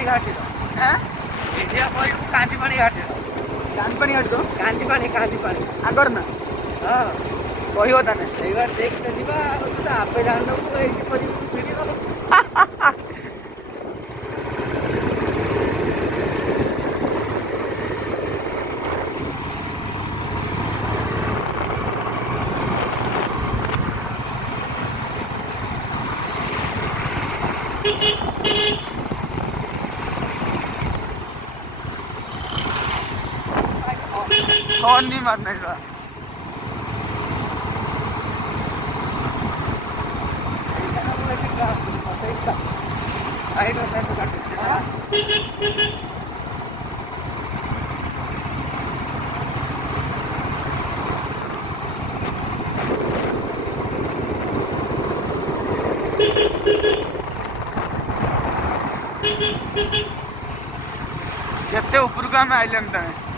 ପାଣି ଘାଟିର ଭିଡ଼ିଓ କରିବୁ କାଞ୍ଚି ପାଣି ଘାଟିର କାଞ୍ଚିପାଣି ଘାଟିରୁ କାଞ୍ଚି ପାଣି ଆଗର ନା ହଁ କହିବ ତାନେ ସେଇବାର ଦେଖିତେ ଯିବା ଆଉ ତୁ ତ ଆପେ ଜାଣିନବୁ ଏଇଠି କରିବୁ ଭିଡ଼ିଓ हॉर्न नहीं मारना इसका केते ऊपर को आम आइले